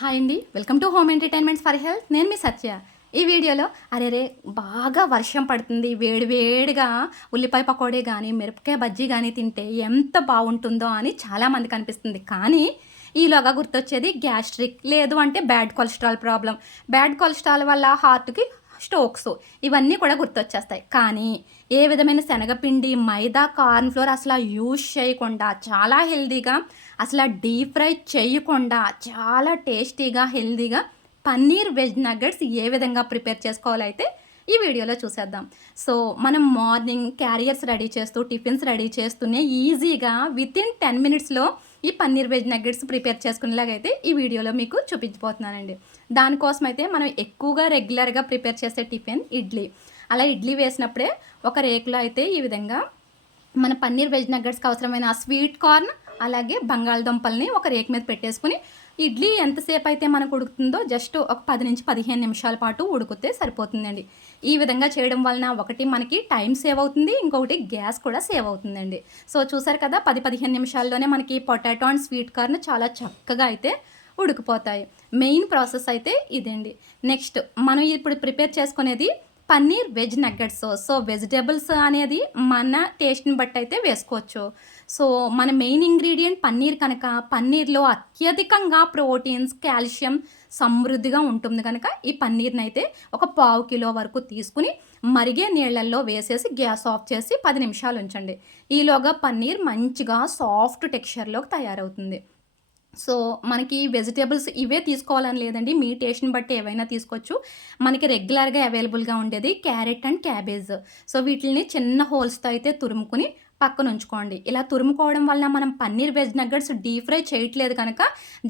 Hi అండి. Welcome to home entertainments for health. నేను మీ సత్య. ఈ వీడియోలో అరే రే బాగా వర్షం పడుతుంది. వేడివేడిగా ఉల్లిపాయ పకోడీ కానీ మిరపకాయ బజ్జీ కానీ తింటే ఎంత బాగుంటుందో అని చాలామందికి అనిపిస్తుంది. కానీ ఈలోగా గుర్తొచ్చేది గ్యాస్ట్రిక్. లేదు అంటే bad cholesterol problem. Bad cholesterol వల్ల హార్ట్కి స్టోక్స్ ఇవన్నీ కూడా గుర్తొచ్చేస్తాయి. కానీ ఏ విధమైన శనగపిండి మైదా కార్న్ ఫ్లోర్ అసలు యూజ్ చేయకుండా చాలా హెల్దీగా అసలు డీప్ ఫ్రై చేయకుండా చాలా టేస్టీగా హెల్దీగా పన్నీర్ వెజ్ నగ్గట్స్ ఏ విధంగా ప్రిపేర్ చేసుకోవాలైతే ఈ వీడియోలో చూసేద్దాం. సో మనం మార్నింగ్ క్యారియర్స్ రెడీ చేస్తూ టిఫిన్స్ రెడీ చేస్తూనే ఈజీగా విత్ ఇన్ టెన్ మినిట్స్లో ఈ పన్నీర్ వెజ్ నగ్గెట్స్ ప్రిపేర్ చేసుకునేలాగైతే ఈ వీడియోలో మీకు చూపించబోతున్నానండి. దానికోసం అయితే మనం ఎక్కువగా రెగ్యులర్గా ప్రిపేర్ చేసే టిఫిన్ ఇడ్లీ. అలా ఇడ్లీ వేసినప్పుడే ఒక రేకులో అయితే ఈ విధంగా మన పన్నీర్ వెజ్ నగ్గట్స్కి అవసరమైన ఆ స్వీట్ కార్న్ అలాగే బంగాళదుంపల్ని ఒక రేక్ మీద పెట్టేసుకుని ఇడ్లీ ఎంతసేపు అయితే మనకు ఉడుకుతుందో జస్ట్ ఒక పది నుంచి పదిహేను నిమిషాల పాటు ఉడికితే సరిపోతుందండి. ఈ విధంగా చేయడం వలన ఒకటి మనకి టైం సేవ్ అవుతుంది ఇంకొకటి గ్యాస్ కూడా సేవ్ అవుతుందండి. సో చూసారు కదా పది పదిహేను నిమిషాల్లోనే మనకి పొటాటో అండ్ స్వీట్ కార్న్ చాలా చక్కగా అయితే ఉడికిపోతాయి. మెయిన్ ప్రాసెస్ అయితే ఇదండి. నెక్స్ట్ మనం ఇప్పుడు ప్రిపేర్ చేసుకునేది paneer veg nuggets. So vegetables అనేది మన టేస్ట్ని బట్టి అయితే వేసుకోవచ్చు. సో మన మెయిన్ ఇంగ్రీడియంట్ పన్నీర్ కనుక పన్నీర్లో అత్యధికంగా ప్రోటీన్స్ కాల్షియం సమృద్ధిగా ఉంటుంది కనుక ఈ పన్నీర్ని అయితే ఒక పావు కిలో వరకు తీసుకుని మరిగే నీళ్ళల్లో వేసేసి గ్యాస్ ఆఫ్ చేసి పది నిమిషాలు ఉంచండి. ఈలోగా పన్నీర్ మంచిగా సాఫ్ట్ టెక్స్చర్లోకి తయారవుతుంది. సో మనకి వెజిటేబుల్స్ ఇవే తీసుకోవాలని లేదండి. మీ టేస్ట్ని బట్టి ఏవైనా తీసుకోవచ్చు. మనకి రెగ్యులర్గా అవైలబుల్గా ఉండేది క్యారెట్ అండ్ క్యాబేజ్. సో వీటిని చిన్న హోల్స్తో అయితే తురుముకుని పక్కన ఉంచుకోండి. ఇలా తురుముకోవడం వల్ల మనం paneer veg nuggets deep fry చేయట్లేదు కనుక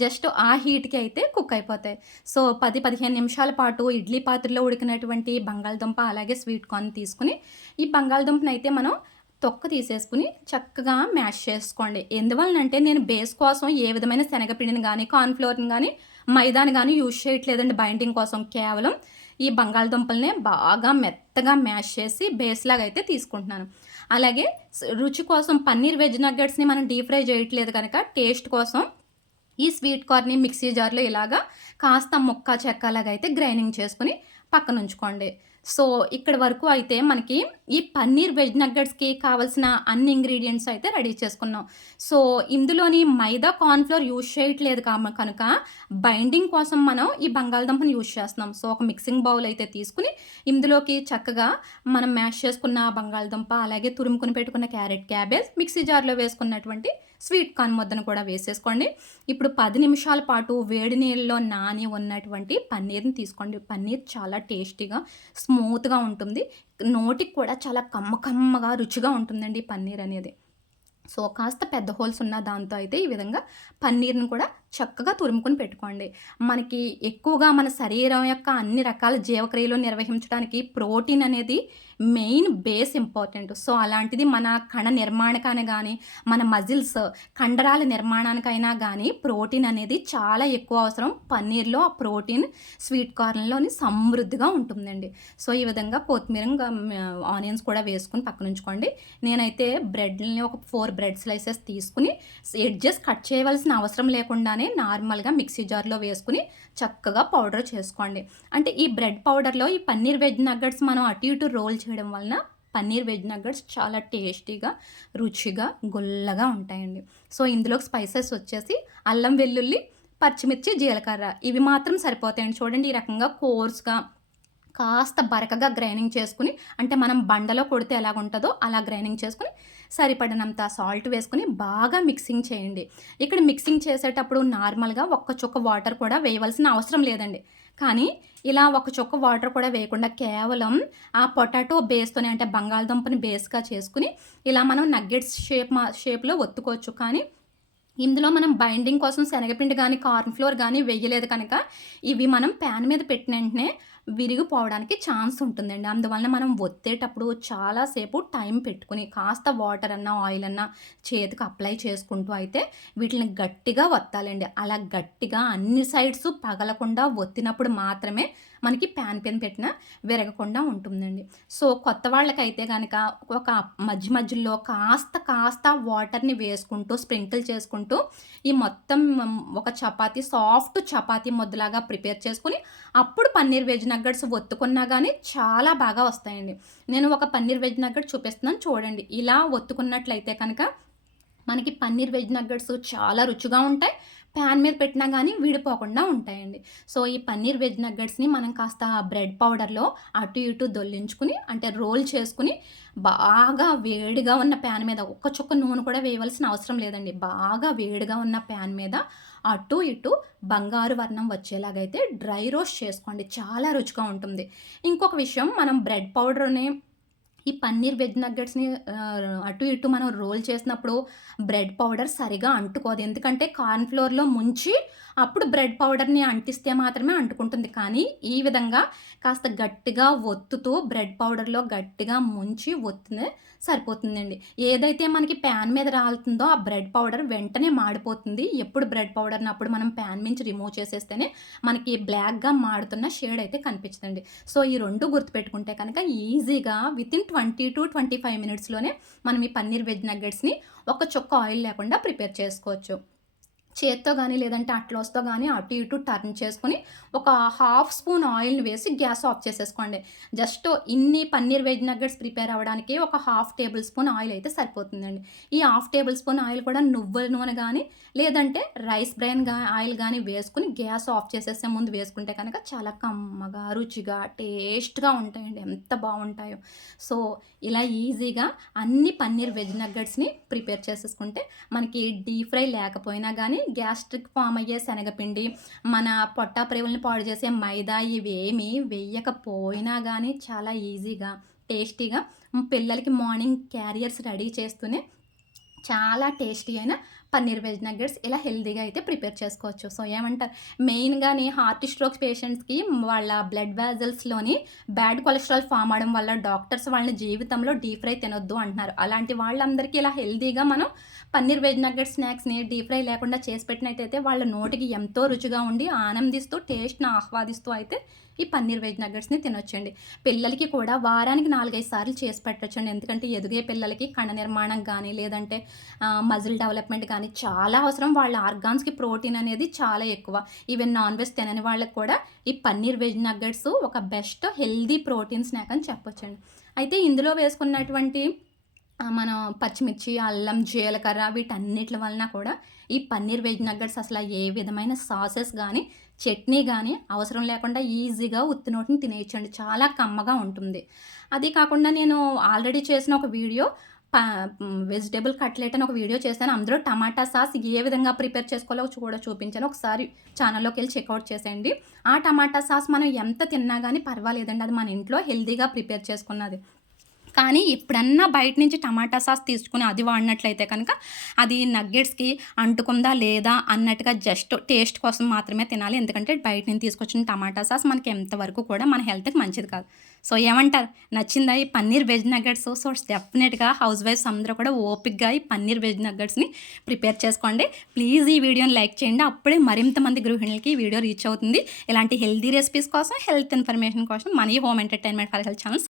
జస్ట్ ఆ హీట్కి అయితే కుక్ అయిపోతాయి. సో పది పదిహేను నిమిషాల పాటు ఇడ్లీ పాత్రలో ఉడికినటువంటి బంగాళదుంప అలాగే స్వీట్ కార్న్ తీసుకుని ఈ బంగాళదుంపను అయితే మనం తొక్క తీసేసుకుని చక్కగా మ్యాష్ చేసుకోండి. ఎందువలనంటే నేను బేస్ కోసం ఏ విధమైన శనగపిండిని కానీ కార్న్ఫ్లోర్ని కానీ మైదాని కానీ యూజ్ చేయట్లేదండి బైండింగ్ కోసం. కేవలం ఈ బంగాళదుంపలనే బాగా మెత్తగా మ్యాష్ చేసి బేస్ లాగా అయితే తీసుకుంటున్నాను. అలాగే రుచి కోసం పన్నీర్ వెజ్ నగ్గట్స్ని మనం డీప్ ఫ్రై చేయట్లేదు కనుక టేస్ట్ కోసం ఈ స్వీట్ కార్న్ని మిక్సీ జార్లో ఇలాగా కాస్త ముక్క చెక్కలాగా అయితే గ్రైండింగ్ చేసుకుని పక్కన ఉంచుకోండి సో ఇక్కడ వరకు అయితే మనకి ఈ పన్నీర్ వెజ్ నగ్గట్స్కి కావాల్సిన అన్ని ఇంగ్రీడియంట్స్ అయితే రెడీ చేసుకున్నాం. సో ఇందులోని మైదా కార్న్ఫ్లోర్ యూజ్ చేయట్లేదు కామ కనుక బైండింగ్ కోసం మనం ఈ బంగాళదుంపను యూజ్ చేస్తున్నాం. సో ఒక మిక్సింగ్ బౌల్ అయితే తీసుకుని ఇందులోకి చక్కగా మనం మ్యాష్ చేసుకున్న బంగాళదుంప అలాగే తురుముకుని పెట్టుకున్న క్యారెట్ క్యాబేజ్ మిక్సీ జార్లో వేసుకున్నటువంటి స్వీట్ కార్న్ ముద్దను కూడా వేసేసుకోండి. ఇప్పుడు పది నిమిషాల పాటు వేడి నీళ్ళలో నాని ఉన్నటువంటి పన్నీర్ని తీసుకోండి. పన్నీర్ చాలా టేస్టీగా స్మూత్గా ఉంటుంది. నోటికి కూడా చాలా కమ్మ కమ్మగా రుచిగా ఉంటుందండి పన్నీర్ అనేది. సో కాస్త పెద్ద హోల్స్ ఉన్న దాంతో అయితే ఈ విధంగా పన్నీర్ని కూడా చక్కగా తురుముకొని పెట్టుకోండి. మనకి ఎక్కువగా మన శరీరం యొక్క అన్ని రకాల జీవక్రియలు నిర్వహించడానికి ప్రోటీన్ అనేది మెయిన్ బేస్ ఇంపార్టెంట్. సో అలాంటిది మన కణ నిర్మాణకాన్ని కానీ మన మజిల్స్ కండరాల నిర్మాణానికైనా కానీ ప్రోటీన్ అనేది చాలా ఎక్కువ అవసరం. పన్నీర్లో ఆ ప్రోటీన్ స్వీట్ కార్న్లోని సమృద్ధిగా ఉంటుందండి. సో ఈ విధంగా కొత్తిమీర ఆనియన్స్ కూడా వేసుకుని పక్కన ఉంచుకోండి నేనైతే బ్రెడ్ని ఒక ఫోర్ బ్రెడ్ స్లైసెస్ తీసుకుని ఎడ్జెస్ కట్ చేయవలసిన అవసరం లేకుండా లేకుండానే నార్మల్గా మిక్సీ జార్లో వేసుకుని చక్కగా పౌడర్ చేసుకోండి. అంటే ఈ బ్రెడ్ పౌడర్లో ఈ పన్నీర్ వెజ్ నగ్గట్స్ మనం అటు ఇటు రోల్ చేయడం వలన పన్నీర్ వెజ్ నగ్గట్స్ చాలా టేస్టీగా రుచిగా గుల్లగా ఉంటాయండి. సో ఇందులోకి స్పైసెస్ వచ్చేసి అల్లం వెల్లుల్లి పచ్చిమిర్చి జీలకర్ర. ఇవి మాత్రం సరిపోతాయండి. చూడండి ఈ రకంగా కోర్స్గా కాస్త బరకగా గ్రైండింగ్ చేసుకుని అంటే మనం బండలో కొడితే ఎలాగుంటుందో అలా గ్రైండింగ్ చేసుకుని సరిపడినంత సాల్ట్ వేసుకుని బాగా మిక్సింగ్ చేయండి. ఇక్కడ మిక్సింగ్ చేసేటప్పుడు నార్మల్గా ఒక్క చుక్క వాటర్ కూడా వేయవలసిన అవసరం లేదండి. కానీ ఇలా ఒక చుక్క వాటర్ కూడా వేయకుండా కేవలం ఆ పొటాటో బేస్తోనే అంటే బంగాళదుంపని బేస్గా చేసుకుని ఇలా మనం నగ్గెట్స్ షేప్ మా షేప్లో ఒత్తుకోవచ్చు. కానీ ఇందులో మనం బైండింగ్ కోసం శనగపిండి కానీ కార్న్ ఫ్లోర్ కానీ వేయలేదు కనుక ఇవి మనం ప్యాన్ మీద పెట్టిన వెంటనే విరిగిపోవడానికి ఛాన్స్ ఉంటుందండి. అందువలన మనం ఒత్తేటప్పుడు చాలాసేపు టైం పెట్టుకుని కాస్త వాటర్ అన్నా ఆయిల్ అన్నా చేతికి అప్లై చేసుకుంటూ అయితే వీటిని గట్టిగా వత్తాలండి. అలా గట్టిగా అన్ని సైడ్స్ పగలకుండా ఒత్తినప్పుడు మాత్రమే మనకి ప్యాన్ పెన్ పెట్టిన విరగకుండా ఉంటుందండి. సో కొత్త వాళ్ళకైతే కనుక ఒక మధ్య మధ్యలో కాస్త కాస్త వాటర్ని వేసుకుంటూ స్ప్రింకిల్ చేసుకుంటూ ఈ మొత్తం ఒక చపాతీ సాఫ్ట్ చపాతీ ముద్దలాగా ప్రిపేర్ చేసుకుని అప్పుడు పన్నీర్ వెజ్ నగ్గట్స్ ఒత్తుకున్నా కానీ చాలా బాగా వస్తాయండి. నేను ఒక పన్నీర్ వెజ్ నగ్గట్ చూపిస్తున్నాను చూడండి. ఇలా ఒత్తుకున్నట్లయితే కనుక మనకి పన్నీర్ వెజ్ నగ్గట్స్ చాలా రుచిగా ఉంటాయి. ప్యాన్ మీద పెట్టినా కానీ విడిపోకుండా ఉంటాయండి. సో ఈ పన్నీర్ వెజ్ నగ్గట్స్ని మనం కాస్త బ్రెడ్ పౌడర్లో అటు ఇటు దొల్లించుకుని అంటే రోల్ చేసుకుని బాగా వేడిగా ఉన్న ప్యాన్ మీద ఒక్క చుక్క నూనె కూడా వేయవలసిన అవసరం లేదండి. బాగా వేడిగా ఉన్న ప్యాన్ మీద అటు ఇటు బంగారు వర్ణం వచ్చేలాగైతే డ్రై రోస్ట్ చేసుకోండి. చాలా రుచిగా ఉంటుంది. ఇంకొక విషయం మనం బ్రెడ్ పౌడర్ని ఈ పన్నీర్ వెజ్ నగ్గెట్స్ని అటు ఇటు మనం రోల్ చేసినప్పుడు బ్రెడ్ పౌడర్ సరిగా అంటుకోదు. ఎందుకంటే కార్న్ఫ్లోర్లో ముంచి అప్పుడు బ్రెడ్ పౌడర్ని అంటిస్తే మాత్రమే అంటుకుంటుంది. కానీ ఈ విధంగా కాస్త గట్టిగా ఒత్తుతూ బ్రెడ్ పౌడర్లో గట్టిగా ముంచి ఒత్తునే సరిపోతుందండి. ఏదైతే మనకి ప్యాన్ మీద రాలుతుందో ఆ బ్రెడ్ పౌడర్ వెంటనే మాడిపోతుంది. ఎప్పుడు బ్రెడ్ పౌడర్ని అప్పుడు మనం ప్యాన్ నుంచి రిమూవ్ చేసేస్తేనే మనకి బ్లాక్గా మాడుతున్న షేడ్ అయితే కనిపించదండి. సో ఈ రెండు గుర్తుపెట్టుకుంటే కనుక ఈజీగా within twenty to twenty five మినిట్స్లోనే మనం ఈ పన్నీర్ వెజ్ నగ్గెట్స్ని ఒక చుక్క ఆయిల్ లేకుండా ప్రిపేర్ చేసుకోవచ్చు. చేత్తో కానీ లేదంటే అట్లోస్తో కానీ అటు ఇటు టర్న్ చేసుకుని ఒక హాఫ్ స్పూన్ ఆయిల్ని వేసి గ్యాస్ ఆఫ్ చేసేసుకోండి. జస్ట్ ఇన్ని పన్నీర్ వెజ్ నగ్గట్స్ ప్రిపేర్ అవ్వడానికి ఒక హాఫ్ టేబుల్ స్పూన్ ఆయిల్ అయితే సరిపోతుందండి. ఈ హాఫ్ టేబుల్ స్పూన్ ఆయిల్ కూడా నువ్వుల నూనె కానీ లేదంటే రైస్ బ్రెయిన్గా ఆయిల్ కానీ వేసుకుని గ్యాస్ ఆఫ్ చేసేసే ముందు వేసుకుంటే కనుక చాలా కమ్మగా రుచిగా టేస్ట్గా ఉంటాయండి. ఎంత బాగుంటాయో. సో ఇలా ఈజీగా అన్ని పన్నీర్ వెజ్ నగ్గట్స్ని ప్రిపేర్ చేసేసుకుంటే మనకి డీప్ ఫ్రై లేకపోయినా కానీ గ్యాస్ట్రిక్ ఫామ్ అయ్యే శనగపిండి మన పొట్ట ప్రేవుల్ని పాడు చేసే మైదా ఇవేమి వేయకపోయినా కానీ చాలా ఈజీగా టేస్టీగా. పిల్లలకి మార్నింగ్ క్యారియర్స్ రెడీ చేస్తూనే చాలా టేస్టీ అయిన పన్నీర్ వెజ్ నగ్గెట్స్ ఇలా హెల్దీగా అయితే ప్రిపేర్ చేసుకోవచ్చు. సో ఏమంటారు? మెయిన్గాని హార్ట్ స్ట్రోక్ పేషెంట్స్కి వాళ్ళ బ్లడ్ వ్యాజల్స్లోని బ్యాడ్ కొలెస్ట్రాల్ ఫామ్ అవడం వల్ల డాక్టర్స్ వాళ్ళని జీవితంలో డీప్ ఫ్రై తినొద్దు అంటున్నారు. అలాంటి వాళ్ళందరికీ ఇలా హెల్దీగా మనం పన్నీర్ వెజ్ నగ్గెట్ స్నాక్స్ని డీప్ ఫ్రై లేకుండా చేసి పెట్టినట్టయితే వాళ్ళ నోటికి ఎంతో రుచిగా ఉండి ఆనందిస్తూ టేస్ట్ని ఆహ్వాదిస్తూ అయితే ఈ పన్నీర్ వెజ్ నగ్గట్స్ని తినొచ్చండి. పిల్లలకి కూడా వారానికి నాలుగైదు సార్లు చేసి పెట్టచ్చండి. ఎందుకంటే ఎదిగే పిల్లలకి కణ నిర్మాణం కానీ లేదంటే మజిల్ డెవలప్మెంట్ కానీ కానీ చాలా అవసరం. వాళ్ళ ఆర్గాన్స్కి ప్రోటీన్ అనేది చాలా ఎక్కువ. ఈవెన్ నాన్ వెజ్ తినని వాళ్ళకి కూడా ఈ పన్నీర్ వెజ్ నగ్గట్స్ ఒక బెస్ట్ హెల్దీ ప్రోటీన్ స్నాక్ అని చెప్పొచ్చండి. అయితే ఇందులో వేసుకున్నటువంటి మనం పచ్చిమిర్చి అల్లం జీలకర్ర వీటన్నిటి వలన కూడా ఈ పన్నీర్ వెజ్ నగ్గట్స్ అసలు ఏ విధమైన సాసెస్ కానీ చట్నీ కానీ అవసరం లేకుండా ఈజీగా ఉత్తి నోటిని తినేయచ్చండి. చాలా కమ్మగా ఉంటుంది. అది కాకుండా నేను ఆల్రెడీ చేసిన ఒక వీడియో వెజిటేబుల్ కట్లెట్ అని ఒక వీడియో చేశాను. అందులో టమాటా సాస్ ఏ విధంగా ప్రిపేర్ చేసుకోవాలో కూడా చూపించాను. ఒకసారి ఛానల్లోకి వెళ్ళి చెక్అవుట్ చేసేయండి. ఆ టమాటా సాస్ మనం ఎంత తిన్నా కానీ పర్వాలేదండి. అది మన ఇంట్లో హెల్తీగా ప్రిపేర్ చేసుకున్నది. కానీ ఎప్పుడన్నా బయట నుంచి టమాటా సాస్ తీసుకుని అది వాడినట్లయితే కనుక అది నగ్గెట్స్కి అంటుకుందా లేదా అన్నట్టుగా జస్ట్ టేస్ట్ కోసం మాత్రమే తినాలి. ఎందుకంటే బయట నుంచి తీసుకొచ్చిన టమాటా సాస్ మనకి ఎంతవరకు కూడా మన హెల్త్కి మంచిది కాదు. సో ఏమంటారు? నచ్చిందా ఈ పన్నీర్ వెజ్ నగ్గట్స్? సో డెఫినెట్గా హౌస్ వైఫ్స్ అందరూ కూడా ఓపిక్గా ఈ పన్నీర్ వెజ్ నగ్గట్స్ని ప్రిపేర్ చేసుకోండి. ప్లీజ్ ఈ వీడియోని లైక్ చేయండి. అప్పుడే మరింత మంది గృహిణులకి ఈ వీడియో రీచ్ అవుతుంది. ఇలాంటి హెల్తీ రెసిపీస్ కోసం హెల్త్ ఇన్ఫర్మేషన్ కోసం money home entertainment for health channels